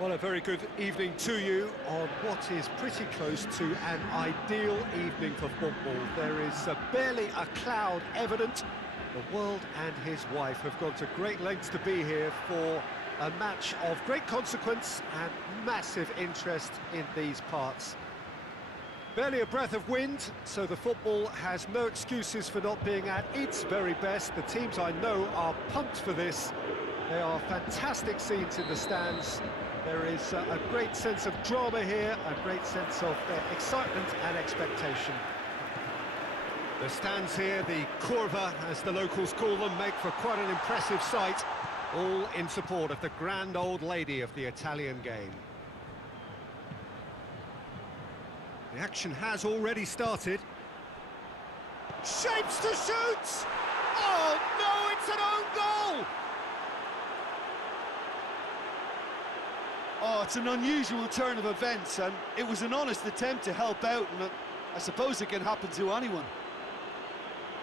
Well, a very good evening to you on what is pretty close to an ideal evening for football. There is barely a cloud evident. The world and his wife have gone to great lengths to be here for a match of great consequence and massive interest in these parts. Barely a breath of wind, so the football has no excuses for not being at its very best. The teams I know are pumped for this. There are fantastic scenes in the stands. There is a great sense of drama here, a great sense of excitement and expectation. The stands here, the curva, as the locals call them, make for quite an impressive sight, all in support of the grand old lady of the Italian game. The action has already started. Shapes to shoot! Oh no, it's an own goal! Oh, it's an unusual turn of events, and it was an honest attempt to help out, and I suppose it can happen to anyone.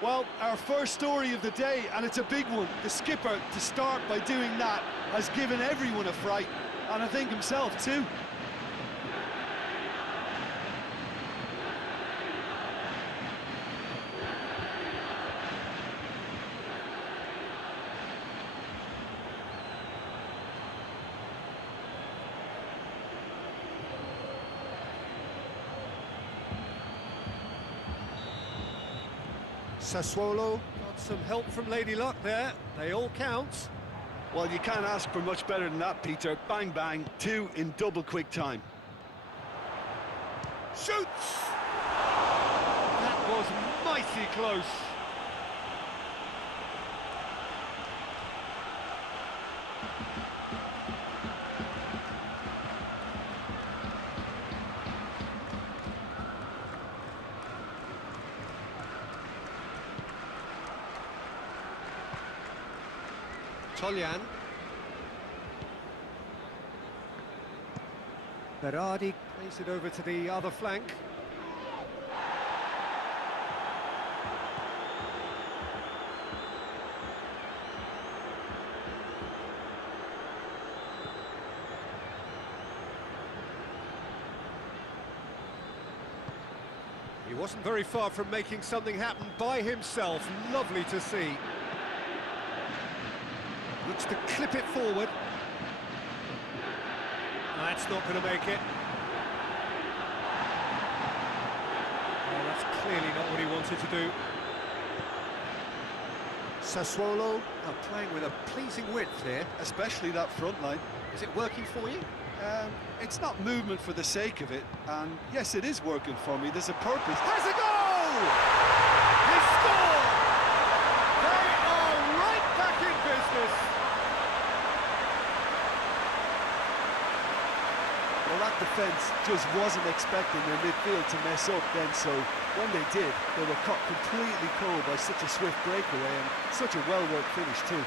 Well, our first story of the day, and it's a big one. The skipper, to start by doing that, has given everyone a fright, and I think himself too. Sassuolo got some help from Lady Luck there. They all count. Well, you can't ask for much better than that, Peter. Bang, bang, two in double quick time. Shoots! That was mighty close. Toljan. Berardi plays it over to the other flank. He wasn't very far from making something happen by himself. Lovely to see. Looks to clip it forward. That's not going to make it. Oh, that's clearly not what he wanted to do. Sassuolo are playing with a pleasing width here. Especially that front line. Is it working for you? It's not movement for the sake of it, and yes, it is working for me. There's a purpose. Has a goal! He scored! They are right back in business. Well, that defence just wasn't expecting their midfield to mess up then, so when they did, they were caught completely cold by such a swift breakaway and such a well-worked finish too.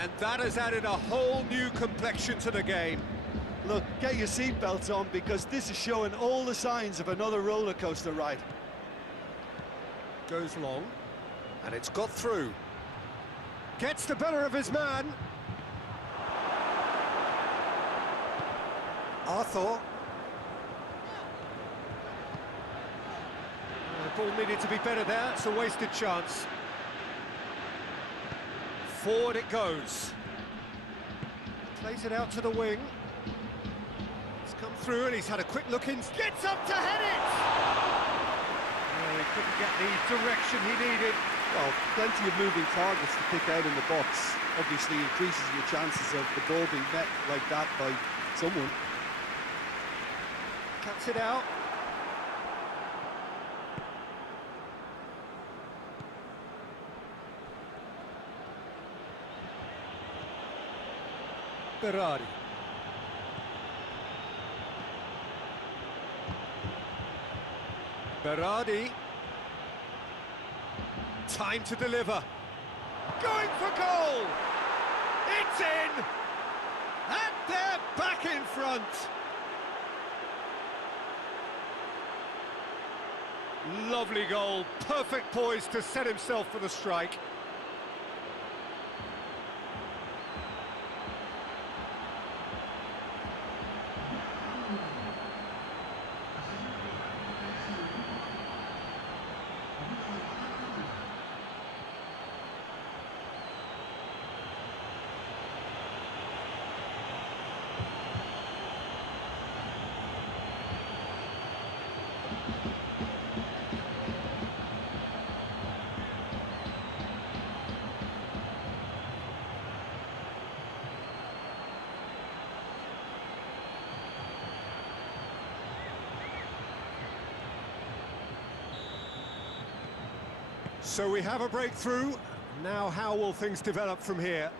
And that has added a whole new complexion to the game. Look, get your seatbelts on, because this is showing all the signs of another roller coaster ride. Goes long, and it's got through. Gets the better of his man. Arthur. The ball needed to be better there. It's a wasted chance. Forward it goes. Plays it out to the wing. It's come through and he's had a quick look in. Gets up to head it! Well, he couldn't get the direction he needed. Well, plenty of moving targets to pick out in the box. Obviously increases your chances of the ball being met like that by someone. Cuts it out. Berardi. Berardi. Time to deliver. Going for goal! It's in! And they're back in front! Lovely goal, perfect poise to set himself for the strike. So we have a breakthrough. Now how will things develop from here?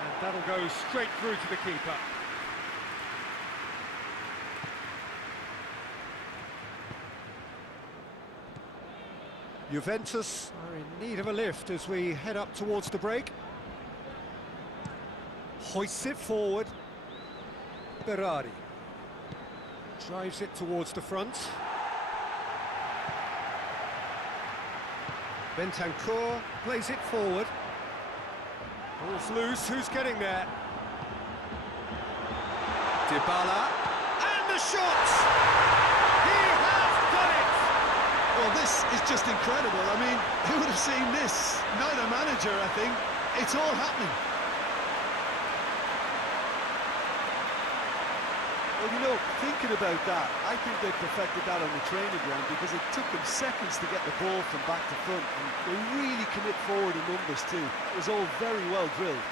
And that'll go straight through to the keeper. Juventus are in need of a lift as we head up towards the break. Hoists it forward. Berardi drives it towards the front. Bentancur plays it forward. Ball's loose, who's getting there? Dybala, and the shot! He has done it! Well, this is just incredible. I mean, who would have seen this? Neither manager, I think. It's all happening. Well, you know, thinking about that, I think they perfected that on the training ground because it took them seconds to get the ball from back to front, and they really commit forward in numbers too. It was all very well drilled.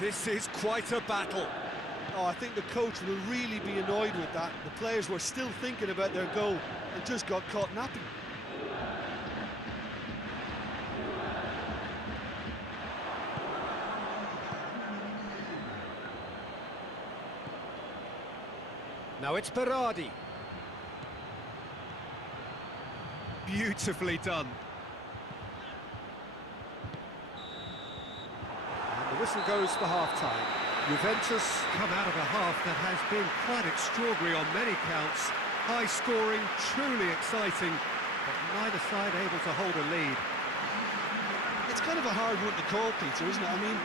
This is quite a battle. Oh, I think the coach will really be annoyed with that. The players were still thinking about their goal and just got caught napping. Now it's Berardi. Beautifully done. The whistle goes for half-time. Juventus come out of a half that has been quite extraordinary on many counts. High-scoring, truly exciting, but neither side able to hold a lead. It's kind of a hard one to call, Peter, isn't it? I mean,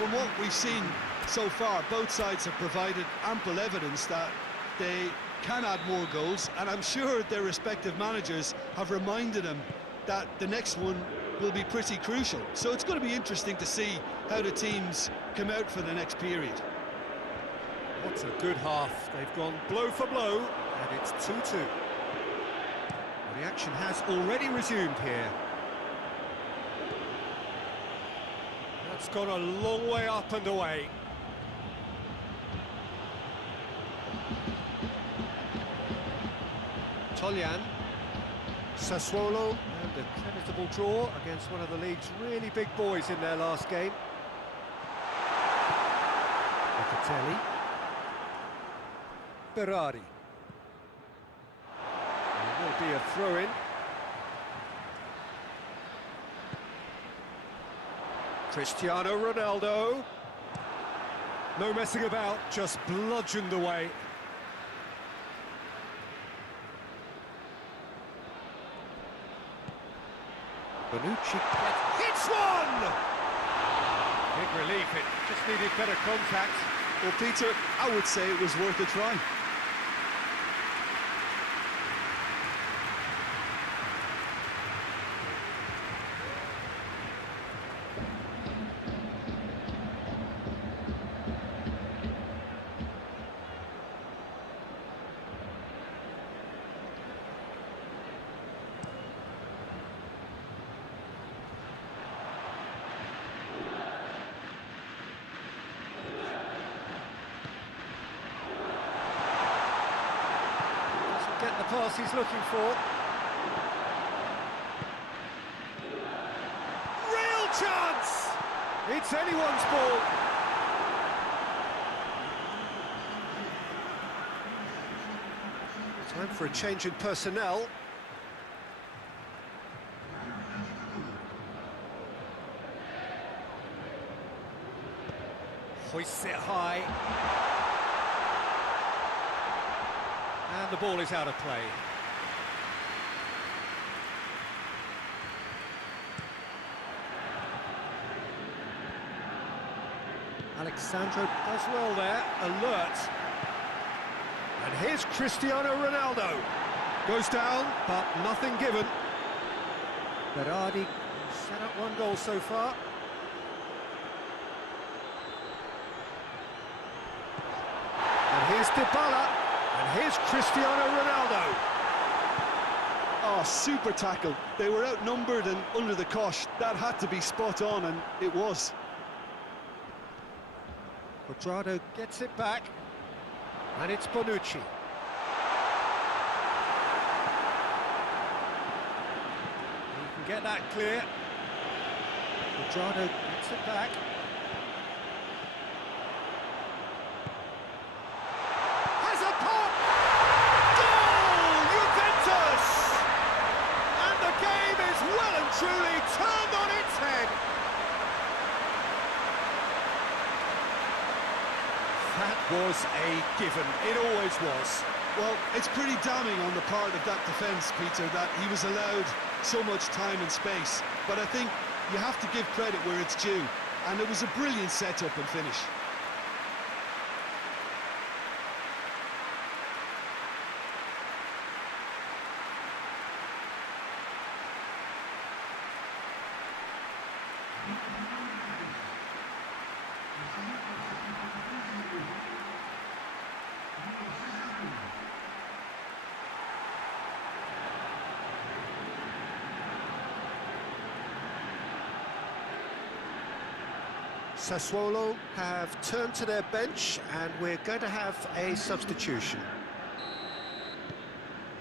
from what we've seen so far, both sides have provided ample evidence that they can add more goals, and I'm sure their respective managers have reminded them that the next one will be pretty crucial. So it's going to be interesting to see how the teams come out for the next period. What a good half. They've gone blow for blow, and it's 2-2. Well, the action has already resumed here. That's gone a long way up and away. Toljan, Sassuolo, and a creditable draw against one of the league's really big boys in their last game. Locatelli. Berardi. There will be a throw-in. Cristiano Ronaldo. No messing about, just bludgeoned away. Bonucci hits one! Big relief, it just needed better contact. Well, Peter, I would say it was worth a try. get the pass he's looking for. Real chance! It's anyone's ball. Time for a change in personnel. Hoists it high. And the ball is out of play. Alexandro does well there, alert. And here's Cristiano Ronaldo. Goes down, but nothing given. Berardi set up one goal so far. And here's Dybala. And here's Cristiano Ronaldo. Oh, super tackle. They were outnumbered and under the cosh. That had to be spot on, and it was. Quadrado gets it back. And it's Bonucci. He can get that clear. Quadrado gets it back. Has a pop! Goal! Juventus! And the game is well and truly turned on its head. That was a given. It always was. Well, it's pretty damning on the part of that defence, Peter, that he was allowed so much time and space. But I think you have to give credit where it's due. And it was a brilliant setup and finish. Sassuolo have turned to their bench and we're going to have a substitution.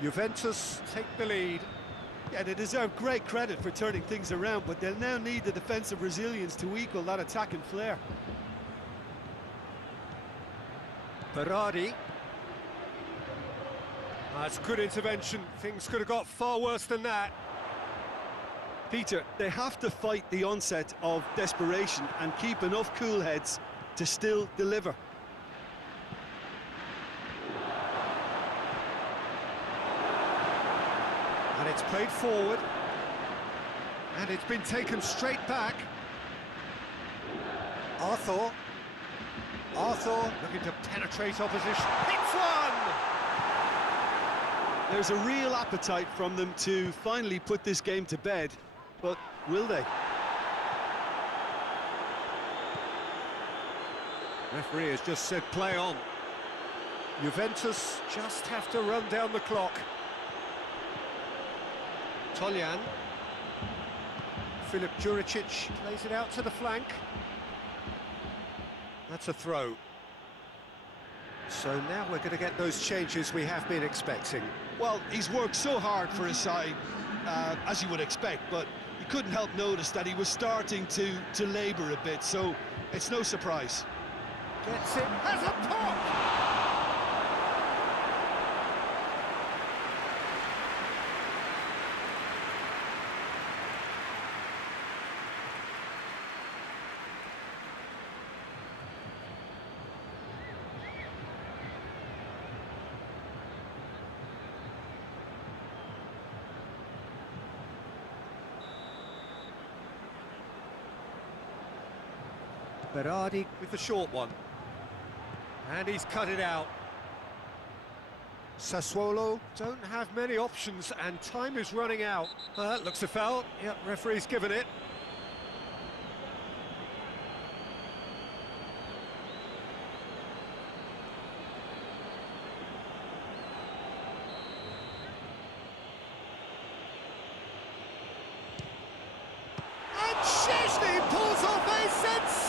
Juventus take the lead. Yeah, they deserve great credit for turning things around, but they'll now need the defensive resilience to equal that attacking flair. Berardi. That's good intervention. Things could have got far worse than that. Peter, they have to fight the onset of desperation and keep enough cool heads to still deliver. And it's played forward. And it's been taken straight back. Arthur looking to penetrate opposition. Hits one! There's a real appetite from them to finally put this game to bed. But will they? Referee has just said play on. Juventus just have to run down the clock. Toljan. Filip Juricic plays it out to the flank. That's a throw. So now we're going to get those changes we have been expecting. Well, he's worked so hard for his side, as you would expect, but you couldn't help notice that he was starting to labour a bit, so it's no surprise. Gets it, has a pop! Berardi with the short one. And he's cut it out. Sassuolo don't have many options and time is running out. That looks a foul. Yep, referee's given it.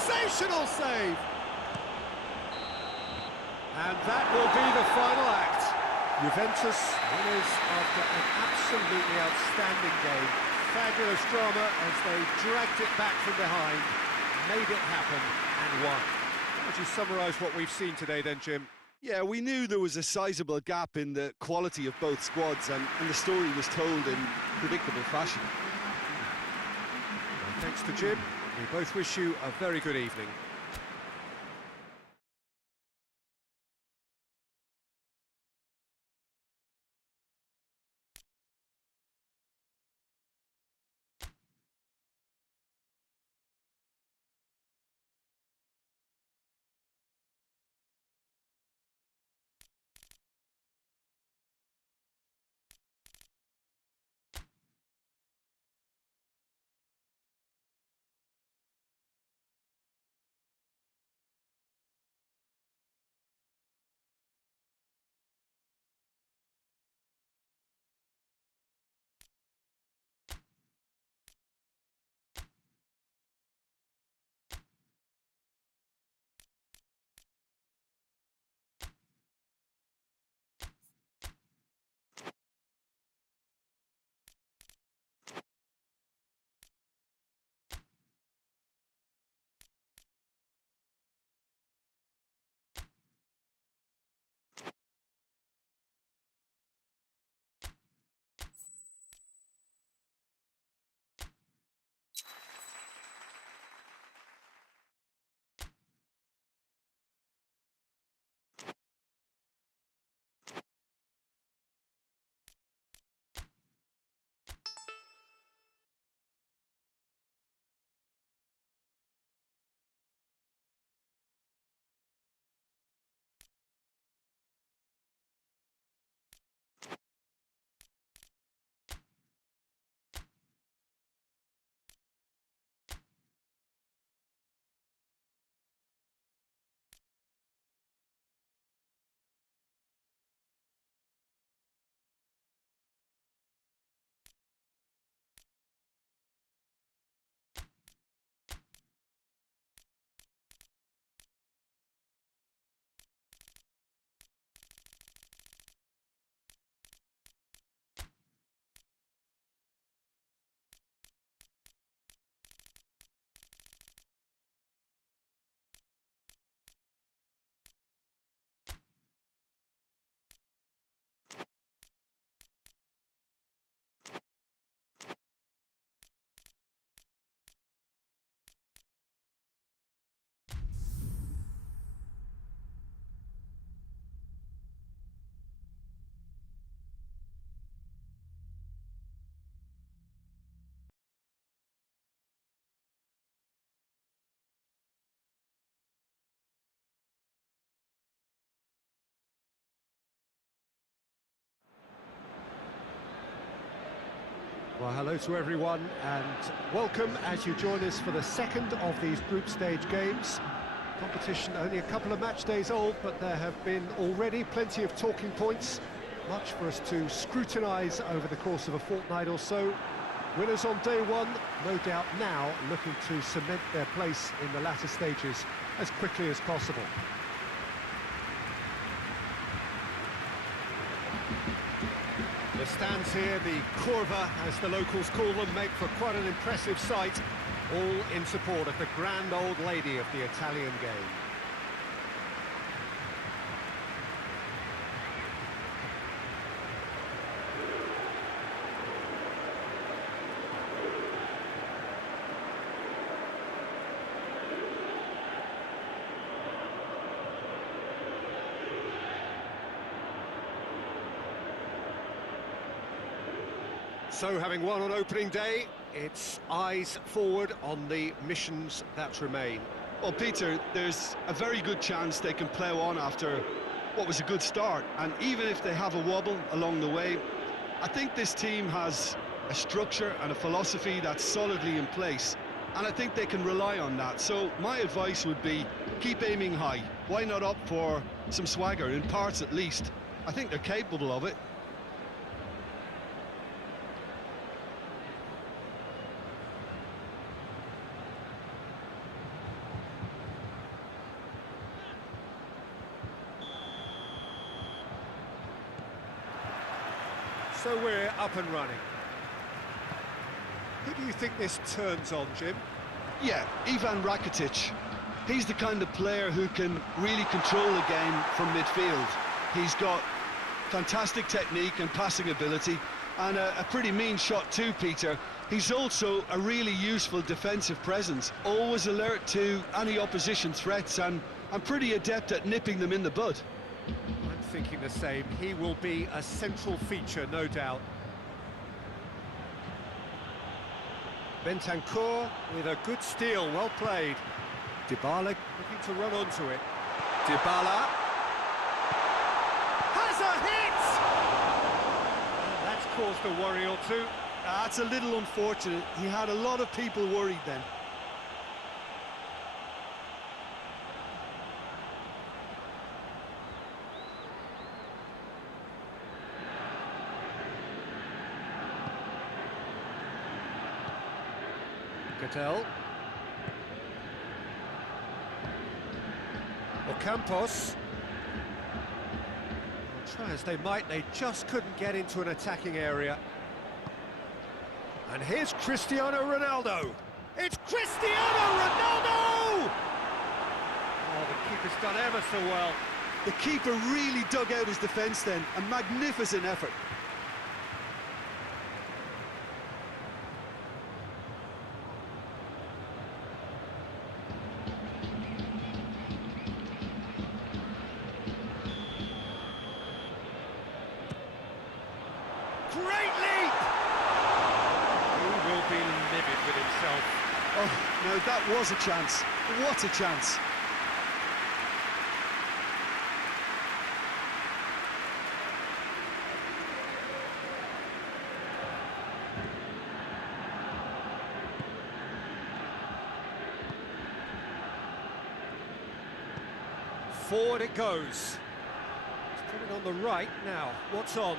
Sensational save! And that will be the final act. Juventus winners after an absolutely outstanding game. Fabulous drama as they dragged it back from behind, made it happen and won. How would you summarise what we've seen today then, Jim? Yeah, we knew there was a sizable gap in the quality of both squads, and the story was told in predictable fashion. Well, thanks to Jim. We both wish you a very good evening. Well, hello to everyone and welcome as you join us for the second of these group stage games. Competition only a couple of match days old, but there have been already plenty of talking points, much for us to scrutinise over the course of a fortnight or so. Winners on day one, no doubt now looking to cement their place in the latter stages as quickly as possible. The stands here, the curva, as the locals call them, make for quite an impressive sight, all in support of the grand old lady of the Italian game. So, having won on opening day, it's eyes forward on the missions that remain. Well, Peter, there's a very good chance they can plough on after what was a good start. And even if they have a wobble along the way, I think this team has a structure and a philosophy that's solidly in place. And I think they can rely on that. So my advice would be, keep aiming high. Why not opt for some swagger, in parts at least? I think they're capable of it. So we're up and running. Who do you think this turns on, Jim? Yeah, Ivan Rakitic. He's the kind of player who can really control the game from midfield. He's got fantastic technique and passing ability, and a pretty mean shot too, Peter. He's also a really useful defensive presence, always alert to any opposition threats, and pretty adept at nipping them in the bud. I'm thinking the same. He will be a central feature, no doubt. Bentancur with a good steal, well played. Dybala looking to run onto it. Dybala has a hit! And that's caused a worry or two. That's a little unfortunate. He had a lot of people worried then. Cattell. Campos. Try as they might, they just couldn't get into an attacking area. And here's Cristiano Ronaldo. It's Cristiano Ronaldo! Oh, the keeper's done ever so well. The keeper really dug out his defence then. A magnificent effort. Great leap! He will be livid with himself. Oh, no, that was a chance. What a chance. Forward it goes. He's put it on the right now. What's on?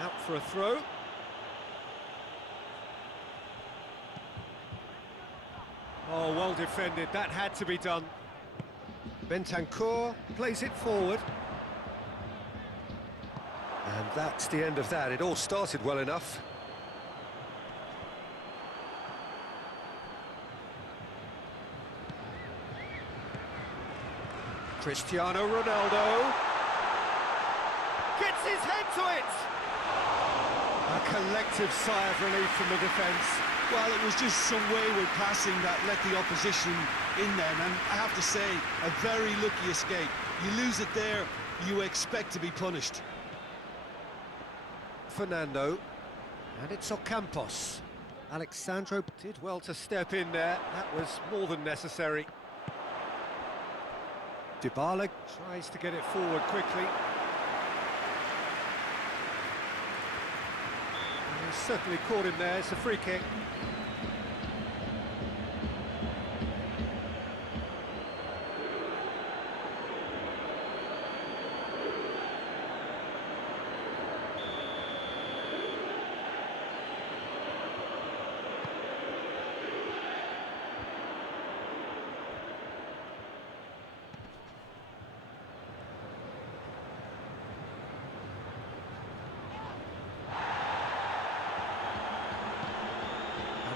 Out for a throw. Oh, well defended. That had to be done. Bentancur plays it forward. And that's the end of that. It all started well enough. Cristiano Ronaldo gets his head to it. A collective sigh of relief from the defence. Well, it was just some wayward passing that let the opposition in then, and I have to say, a very lucky escape. You lose it there, you expect to be punished. Fernando, and it's Ocampos. Alexandro did well to step in there. That was more than necessary. Dybala tries to get it forward quickly. He's certainly caught him there. It's a free kick.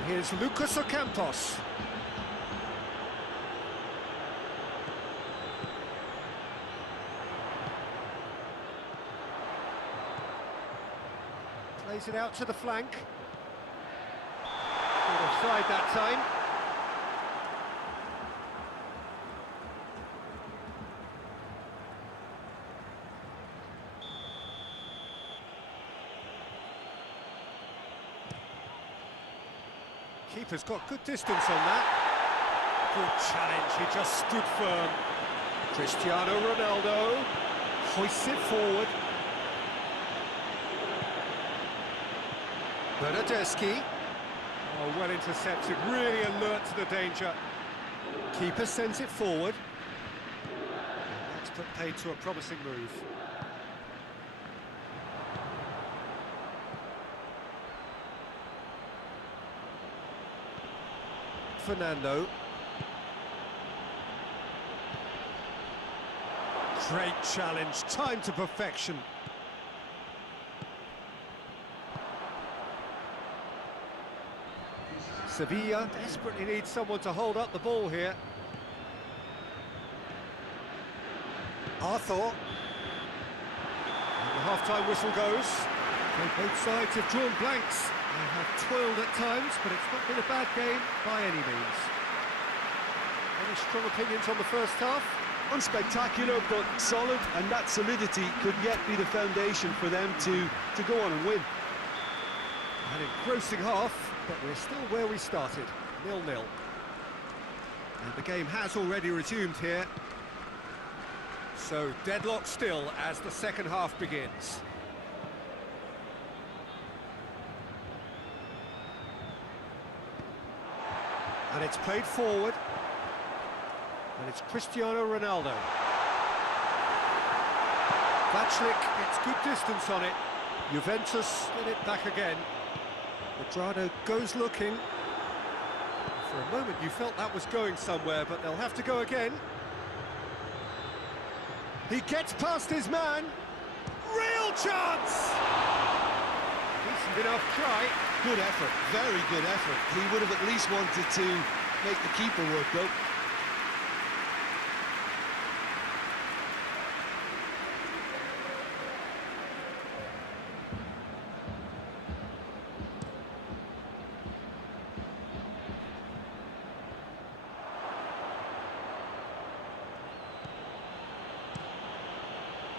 Here's Lucas Ocampos. Plays it out to the flank. Offside that time. Keeper's got good distance on that. Good challenge, he just stood firm. Cristiano Ronaldo hoists it forward. Bernardeschi. Oh, well intercepted, really alert to the danger. Keeper sends it forward. And that's put paid to a promising move. Fernando. Great challenge, time to perfection. Sevilla desperately needs someone to hold up the ball here. Arthur. And the half-time whistle goes. And both sides have drawn blanks. They have toiled at times, but it's not been a bad game by any means. Any strong opinions on the first half? Unspectacular, but solid, and that solidity could yet be the foundation for them to go on and win. An engrossing half, but we're still where we started, 0-0. And the game has already resumed here. So deadlock still as the second half begins. And it's played forward. And it's Cristiano Ronaldo. Vaclik gets good distance on it. Juventus get it back again. Quadrado goes looking. For a moment you felt that was going somewhere, but they'll have to go again. He gets past his man. Real chance! Decent enough try. Good effort, very good effort. He would have at least wanted to make the keeper work though.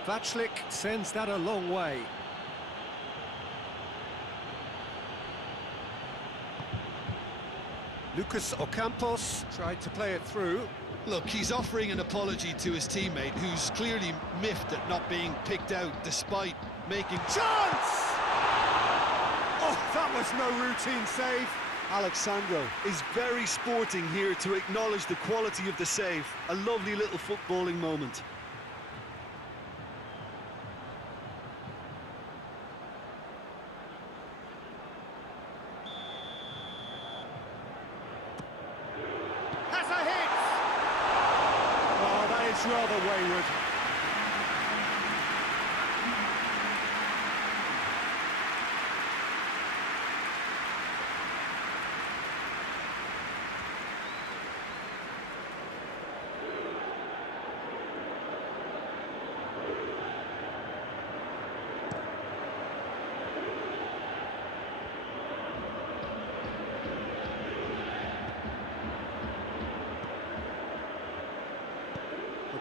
Vaclik sends that a long way. Lucas Ocampos tried to play it through. Look, he's offering an apology to his teammate, who's clearly miffed at not being picked out despite making... Chance! Oh, that was no routine save. Alexandro is very sporting here to acknowledge the quality of the save. A lovely little footballing moment. Rather wayward.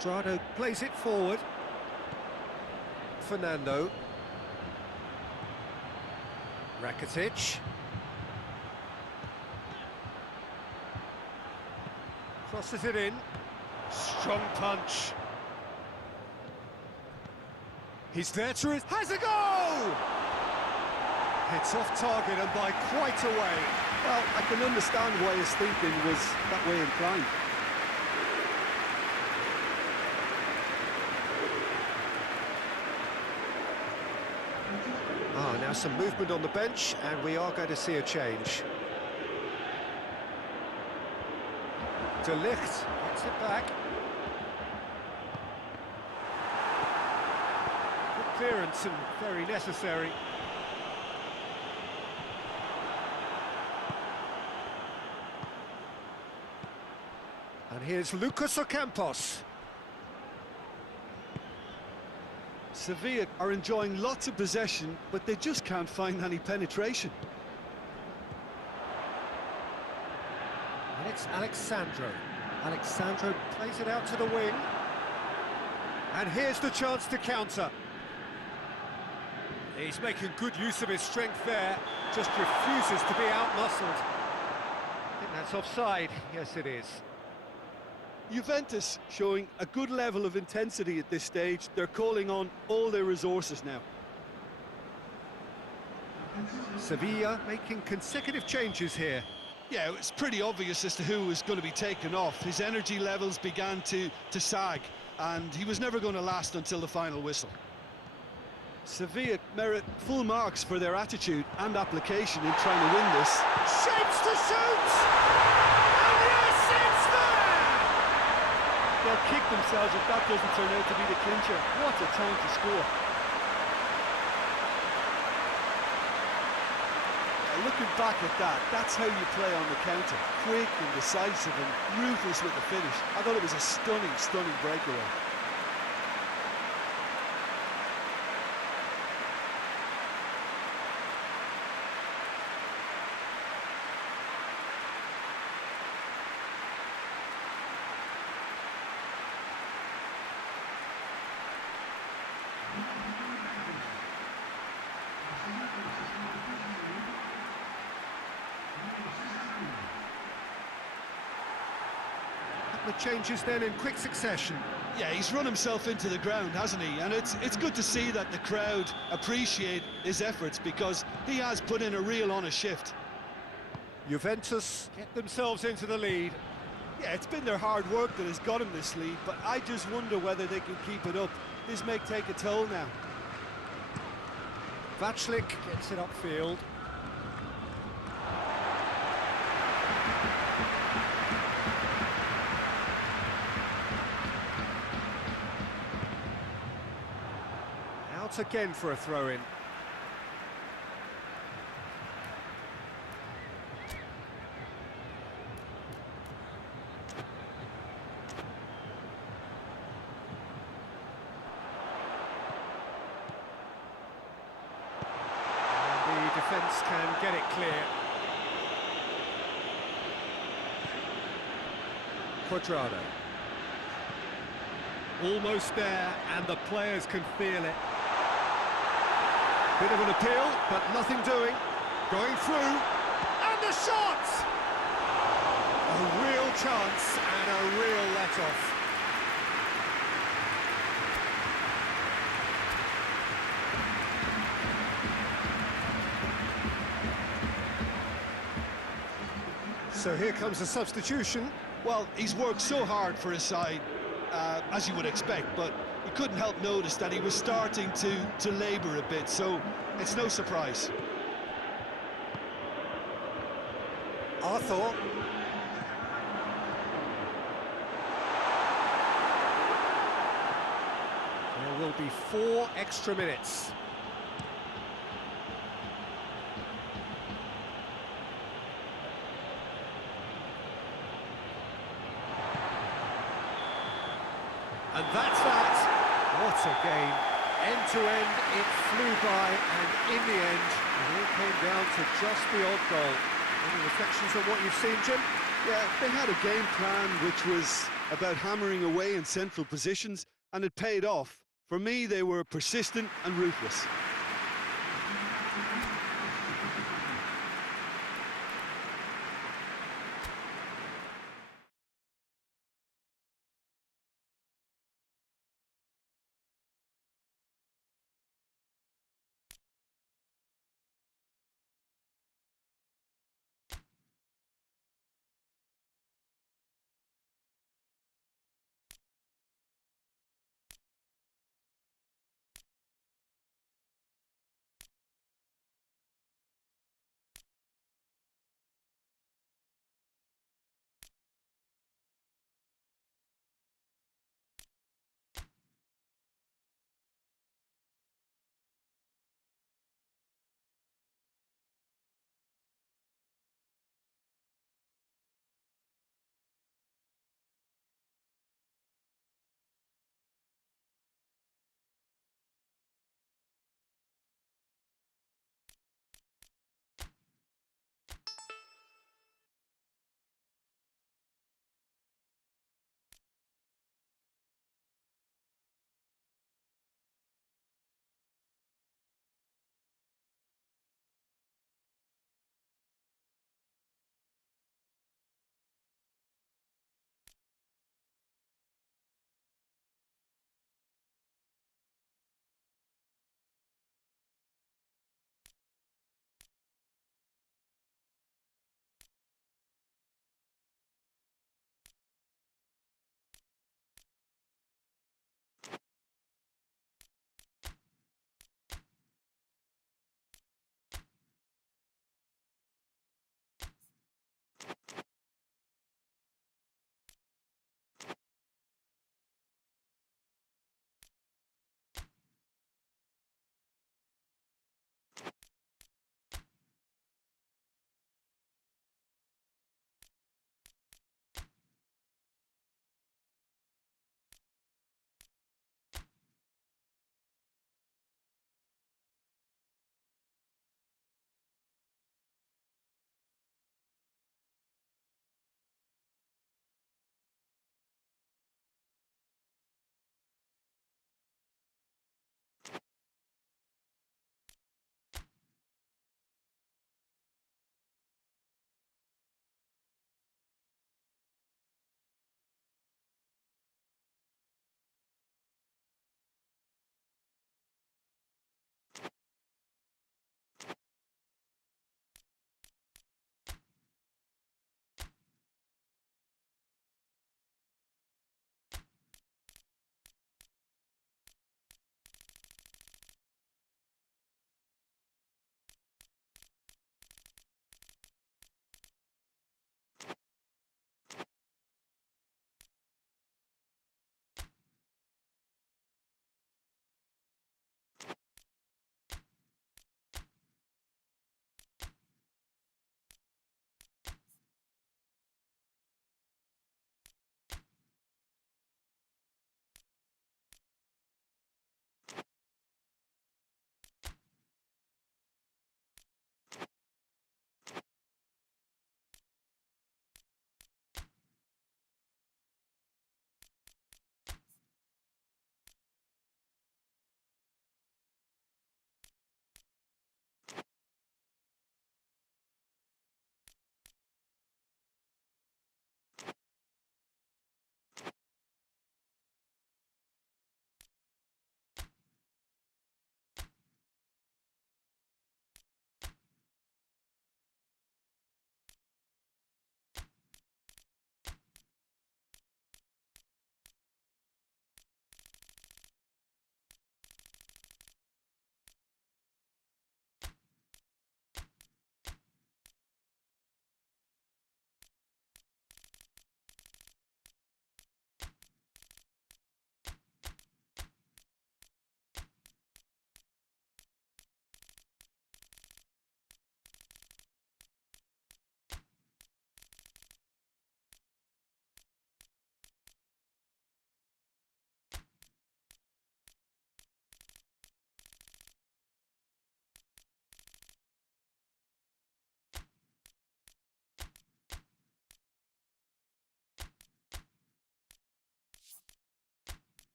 Quadrado plays it forward. Fernando. Rakitic. Crosses it in. Strong punch. He's there to it. Has a goal! It's off target and by quite a way. Well, I can understand why his thinking was that way inclined. Now some movement on the bench, and we are going to see a change. De Ligt gets it back. Good clearance and very necessary. And here's Lucas Ocampos. Sevilla are enjoying lots of possession, but they just can't find any penetration. And it's Alexandro. Alexandro plays it out to the wing. And here's the chance to counter. He's making good use of his strength there, just refuses to be out-muscled. I think that's offside. Yes, it is. Juventus showing a good level of intensity at this stage. They're calling on all their resources now. Sevilla making consecutive changes here. Yeah, it's pretty obvious as to who was going to be taken off. His energy levels began to sag, and he was never going to last until the final whistle. Sevilla merit full marks for their attitude and application in trying to win this. Shapes to shoot! They'll kick themselves if that doesn't turn out to be the clincher. What a time to score. looking back at that, that's how you play on the counter. Quick and decisive and ruthless with the finish. I thought it was a stunning, stunning breakaway. The changes then in quick succession. Yeah, he's run himself into the ground, hasn't he? And it's good to see that the crowd appreciate his efforts, because he has put in a real honest shift. Juventus get themselves into the lead. Yeah, it's been their hard work that has got him this lead, but I just wonder whether they can keep it up. This may take a toll now. Vachlik gets it upfield. Out again for a throw-in. And the defence can get it clear. Quadrado. Almost there, and the players can feel it. Bit of an appeal, but nothing doing. Going through, and the shot! A real chance and a real let-off. So here comes a substitution. Well, he's worked so hard for his side, as you would expect, but you couldn't help notice that he was starting to labour a bit, so it's no surprise. Arthur. There will be 4 extra minutes. And that's that. What a game. End to end, it flew by, and in the end, it all came down to just the odd goal. Any reflections on what you've seen, Jim? Yeah, they had a game plan which was about hammering away in central positions, and it paid off. For me, they were persistent and ruthless.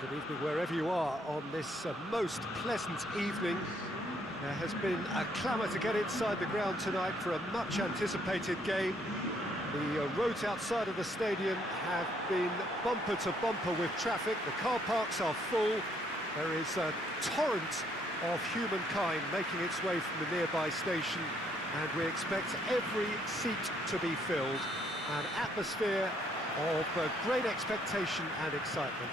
Good evening wherever you are on this most pleasant evening. There has been a clamour to get inside the ground tonight for a much-anticipated game. The roads outside of the stadium have been bumper to bumper with traffic. The car parks are full. There is a torrent of humankind making its way from the nearby station, and we expect every seat to be filled. An atmosphere of great expectation and excitement.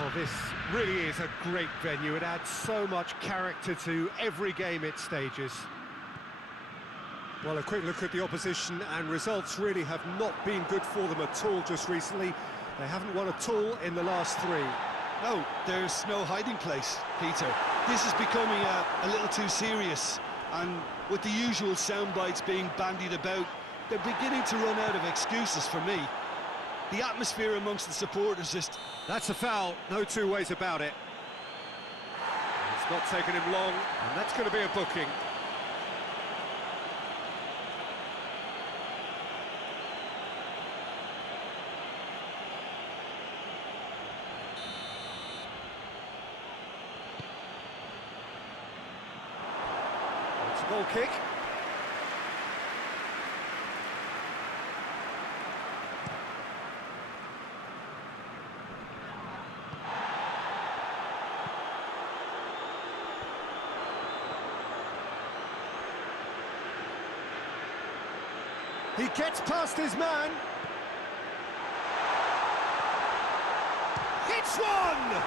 Well, this really is a great venue. It adds so much character to every game it stages. Well, a quick look at the opposition, and results really have not been good for them at all just recently. They haven't won at all in the last three. No, there's no hiding place, Peter. This is becoming a little too serious, and with the usual sound bites being bandied about, they're beginning to run out of excuses for me. The atmosphere amongst the supporters just... That's a foul, no two ways about it. It's not taken him long, and that's going to be a booking. It's a goal kick. He gets past his man. Hits one!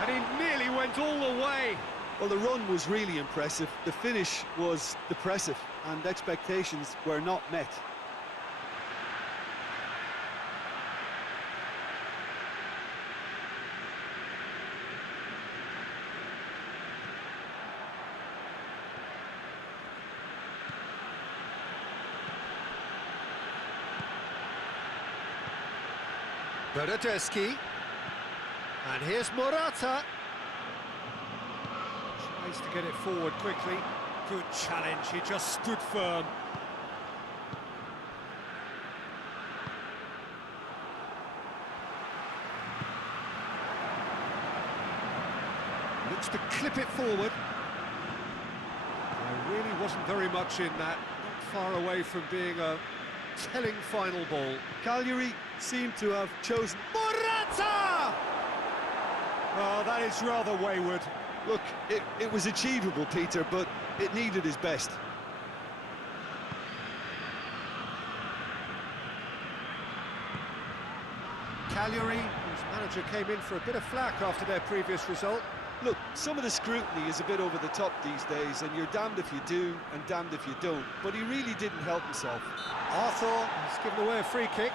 And he nearly went all the way. Well, the run was really impressive. The finish was depressive, and expectations were not met. Bernardeschi, and here's Morata. Tries to get it forward quickly. Good challenge, he just stood firm. Looks to clip it forward. There really wasn't very much in that, not far away from being a telling final ball. Cagliari seemed to have chosen... Morata! Oh, that is rather wayward. Look, it was achievable, Peter, but it needed his best. Cagliari, whose manager came in for a bit of flack after their previous result. Look, some of the scrutiny is a bit over the top these days, and you're damned if you do and damned if you don't. But he really didn't help himself. Arthur has given away a free kick.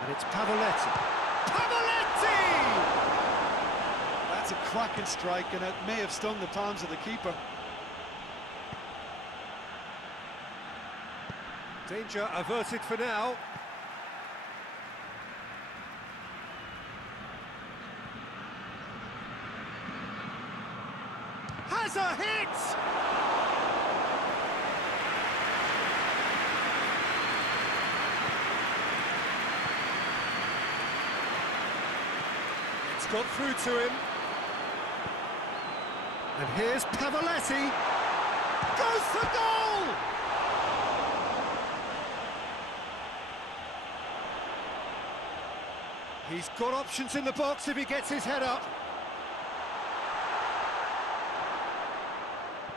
And it's Pavoletti. Pavoletti! That's a cracking strike, and it may have stung the palms of the keeper. Danger averted for now. Has a hit! It's got through to him. And here's Pavoletti. Goes for goal! He's got options in the box if he gets his head up.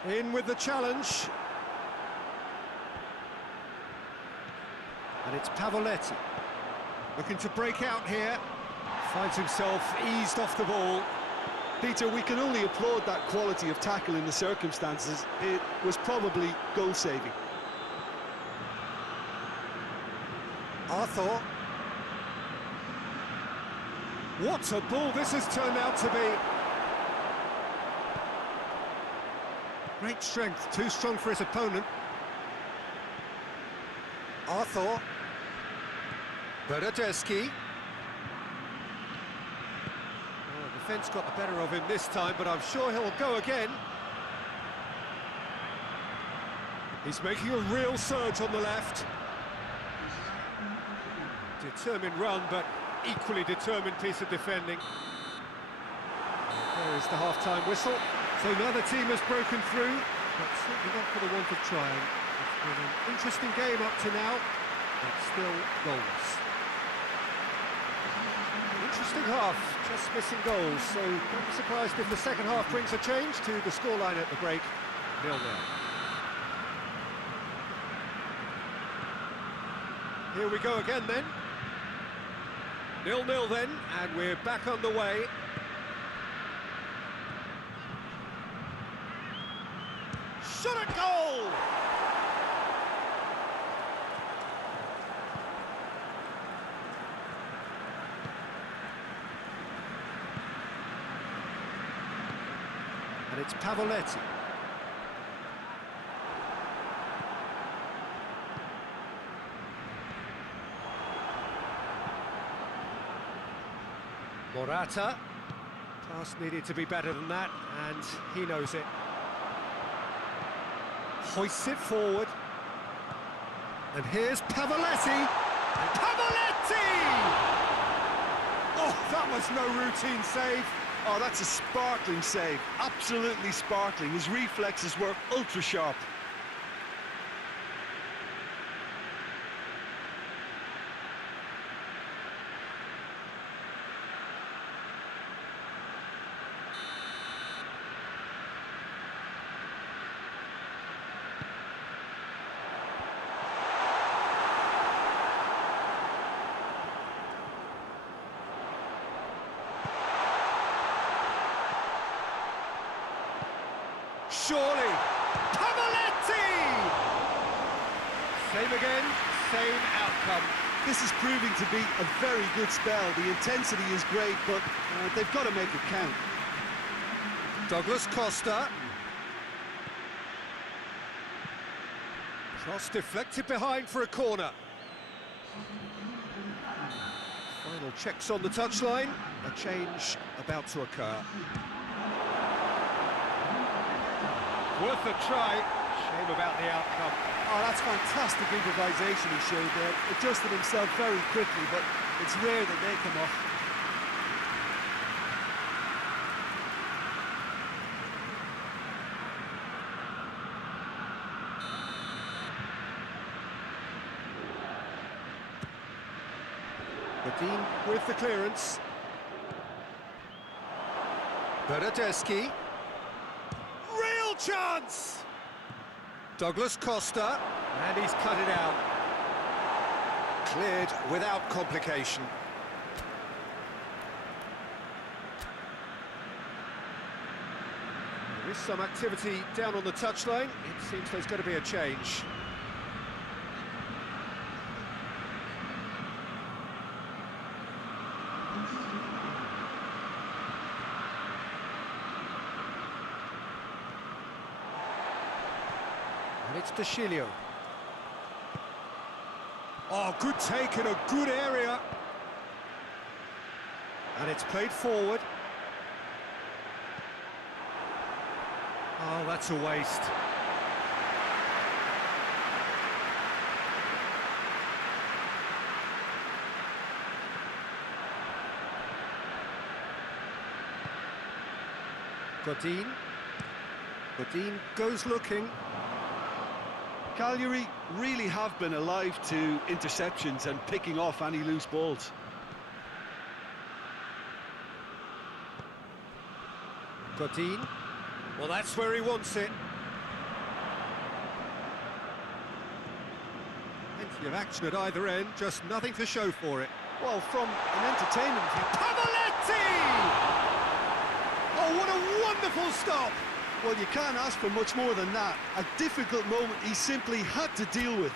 In with the challenge. And it's Pavoletti. Looking to break out here. Finds himself eased off the ball. Peter, we can only applaud that quality of tackle in the circumstances. It was probably goal-saving. Arthur. What a ball this has turned out to be. Great strength, too strong for his opponent. Arthur. Bernardeschi. Oh, the defence got the better of him this time, but I'm sure he'll go again. He's making a real surge on the left. Determined run, but equally determined piece of defending. There is the half-time whistle. So neither team has broken through, but certainly not for the want of trying. It's been an interesting game up to now, but still goalless. Interesting half, just missing goals, so don't be surprised if the second half brings a change to the scoreline at the break, 0-0. Here we go again then. 0-0 then, and we're back on the way. Shot at goal! And it's Pavoletti. Morata. Pass needed to be better than that, and he knows it. Hoists it forward. And here's Pavoletti. Pavoletti! Oh, that was no routine save. Oh, that's a sparkling save. Absolutely sparkling. His reflexes were ultra sharp. Surely, Pavoletti! Same again, same outcome. This is proving to be a very good spell. The intensity is great, but they've got to make it count. Douglas Costa. Cross deflected behind for a corner. Final checks on the touchline. A change about to occur. Worth a try. Shame about the outcome. Oh, that's fantastic improvisation he showed there. Adjusted himself very quickly, but it's rare that they come off. Godin with the clearance. Bernardeschi. Real chance! Douglas Costa, and he's cut it out. Cleared without complication. There is some activity down on the touchline. It seems there's going to be a change. And it's Deschilio. Oh, good take in a good area. And it's played forward. Oh, that's a waste. Godin. Godin goes looking. Cagliari really have been alive to interceptions and picking off any loose balls. Godin. Well, that's where he wants it. Plenty of action at either end, just nothing to show for it. Well, from an entertainment view... Pavoletti! Oh, what a wonderful stop! Well, you can't ask for much more than that. A difficult moment he simply had to deal with.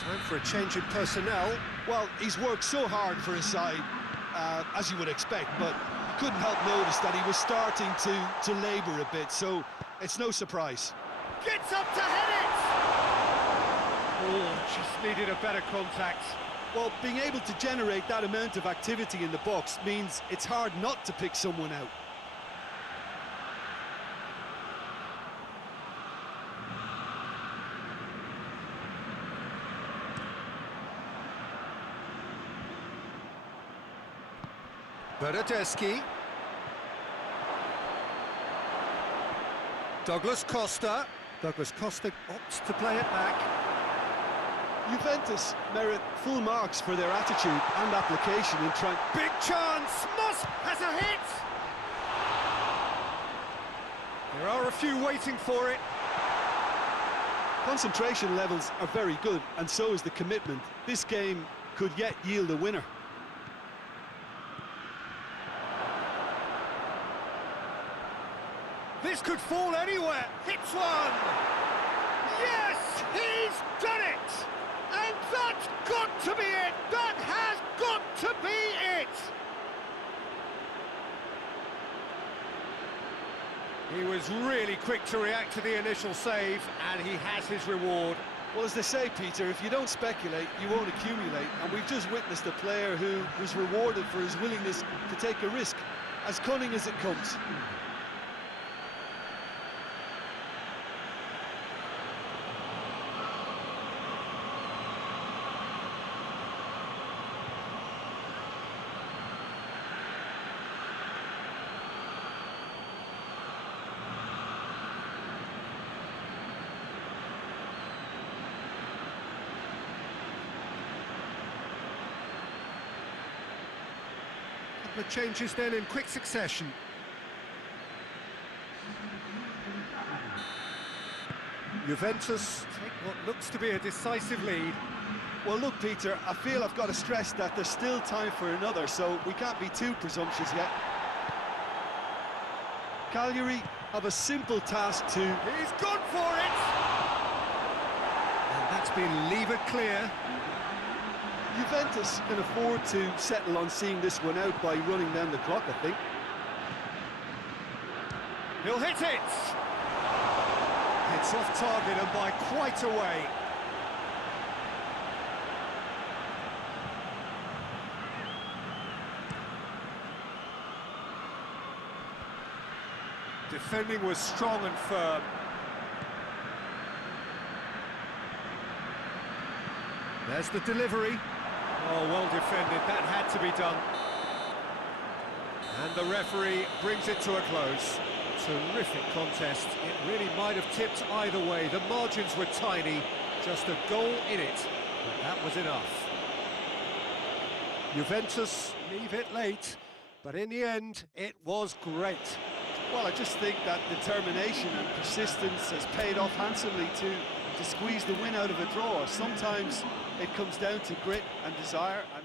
Time for a change in personnel. Well, he's worked so hard for his side, as you would expect, but couldn't help notice that he was starting to labour a bit, so it's no surprise. Gets up to head it! Oh, just needed a better contact. Well, being able to generate that amount of activity in the box means it's hard not to pick someone out. Bernardeschi. Douglas Costa. Douglas Costa opts to play it back. Juventus merit full marks for their attitude and application in trying... Big chance! Moss has a hit! There are a few waiting for it. Concentration levels are very good, and so is the commitment. This game could yet yield a winner. This could fall anywhere. Hits one! Yes! He's done it! And that's got to be it! That has got to be it! He was really quick to react to the initial save, and he has his reward. Well, as they say, Peter, if you don't speculate, you won't accumulate. And we've just witnessed a player who was rewarded for his willingness to take a risk, as cunning as it comes. The changes then in quick succession. Juventus take what looks to be a decisive lead. Well, look, Peter, I feel I've got to stress that there's still time for another, so we can't be too presumptuous yet. Cagliari have a simple task to... He's gone for it! And that's been levered clear. Juventus can afford to settle on seeing this one out by running down the clock, I think. He'll hit it! It's off target and by quite a way. Defending was strong and firm. There's the delivery. Oh, well defended, that had to be done. And the referee brings it to a close. Terrific contest. It really might have tipped either way. The margins were tiny, just a goal in it, but that was enough. Juventus leave it late, but in the end, it was great. Well, I just think that determination and persistence has paid off handsomely to squeeze the win out of a draw. Sometimes it comes down to grit and desire and